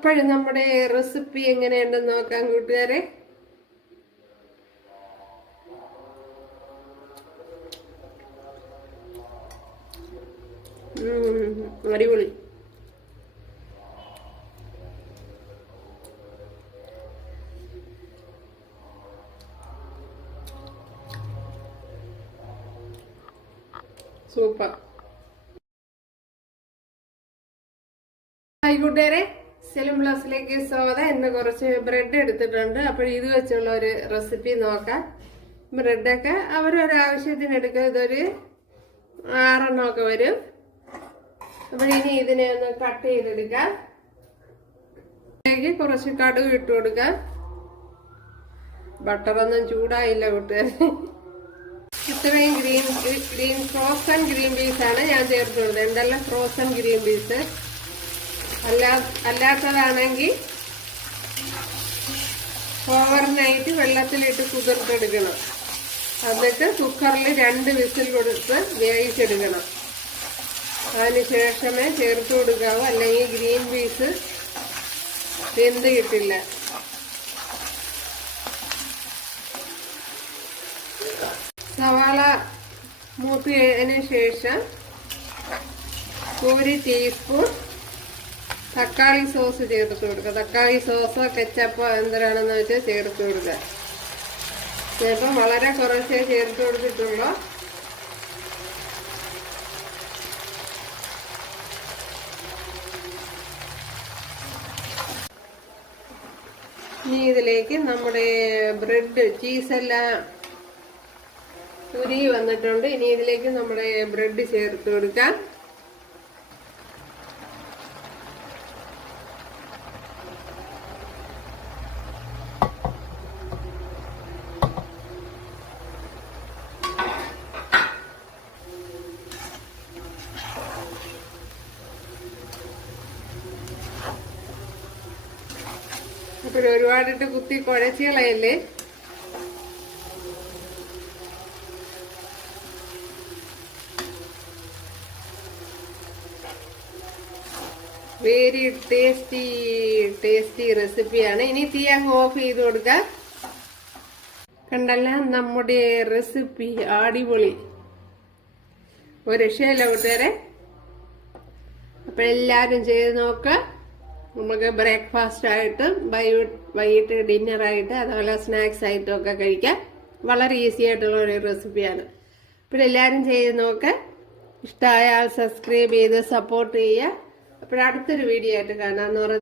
അപ്പോഴും നമ്മുടെ റെസിപ്പി എങ്ങനെയുണ്ടെന്ന് നോക്കാം കൂട്ടുകാരെ. അടിപൊളി. സൂപ്പർ. കൂട്ടുകാരെ, സെലിം ബ്ലോസിലേക്ക് സ്വാഗതം. ഇന്ന് കുറച്ച് ബ്രെഡ് എടുത്തിട്ടുണ്ട്. അപ്പോൾ ഇത് വെച്ചുള്ള ഒരു റെസിപ്പി നോക്കാം. ബ്രെഡൊക്കെ അവരൊരാവശ്യത്തിന് എടുക്കുക. ഇതൊരു 6 എണ്ണമൊക്കെ വരും. അപ്പോൾ ഇനി ഇതിനെ ഒന്ന് കട്ട് ചെയ്തെടുക്കാം. ഇതിലേക്ക് കുറച്ച് കടുക് ഇട്ട് കൊടുക്കാം. ബട്ടറൊന്നും ചൂടായില്ല കൂട്ടുകാരെ. ഇത്രയും ഗ്രീൻ ഫ്രോസൺ ഗ്രീൻ പീസ് ആണ് ഞാൻ ചേർത്ത് കൊടുത്തത്. എന്തെല്ലാം ഫ്രോസൺ ഗ്രീൻ പീസ് അല്ലാത്തതാണെങ്കിൽ ഓവർനൈറ്റ് വെള്ളത്തിലിട്ട് കുതിർത്തെടുക്കണം. എന്നിട്ട് കുക്കറിൽ 2 വിസിൽ കൊടുത്ത് വേവിച്ചെടുക്കണം. അതിന് ശേഷമേ ചേർത്ത് കൊടുക്കാവൂ, അല്ലെങ്കിൽ ഗ്രീൻ പീസ് വെന്ത് കിട്ടില്ല. സവാള മൂത്തതിന് ശേഷം 1 ടീസ്പൂൺ തക്കാളി സോസ് ചേർത്ത് കൊടുക്കുക. തക്കാളി സോസോ കെച്ചപ്പോ എന്തിനാണെന്ന് വെച്ചാൽ ചേർത്ത് കൊടുക്കുക. ചിലപ്പോൾ വളരെ കുറച്ചേ ചേർത്ത് കൊടുത്തിട്ടുള്ളൂ. ഇനി ഇതിലേക്ക് നമ്മുടെ ബ്രെഡ് ചീസെല്ലാം ഉരുകി വന്നിട്ടുണ്ട്. ഇനി ഇതിലേക്ക് നമ്മുടെ ബ്രെഡ് ചേർത്ത് കൊടുക്കാം. അപ്പോൾ ഒരുപാടിട്ട് കുത്തി കുഴച്ച് കളയല്ലേ. വെരി ടേസ്റ്റി റെസിപ്പിയാണ്. ഇനി തീ അങ്ങ് ഓഫ് ചെയ്ത് കൊടുക്കാം. കണ്ടല്ല, നമ്മുടെ റെസിപ്പി അടിപൊളി, ഒരു രക്ഷയില്ല കൂട്ടുകാരെ. അപ്പൊ എല്ലാരും ചെയ്ത് നോക്കുക. നമുക്ക് ബ്രേക്ക്ഫാസ്റ്റ് ആയിട്ട് വൈകിട്ട് ഡിന്നറായിട്ട് അതുപോലെ സ്നാക്സ് ആയിട്ടും ഒക്കെ കഴിക്കാം. വളരെ ഈസി ആയിട്ടുള്ള ഒരു റെസിപ്പിയാണ്. അപ്പോൾ എല്ലാവരും ചെയ്ത് നോക്കുക. ഇഷ്ടമായാൽ സബ്സ്ക്രൈബ് ചെയ്ത് സപ്പോർട്ട് ചെയ്യുക. അപ്പോൾ അടുത്തൊരു വീഡിയോ ആയിട്ട് കാണാമെന്ന് പറഞ്ഞു.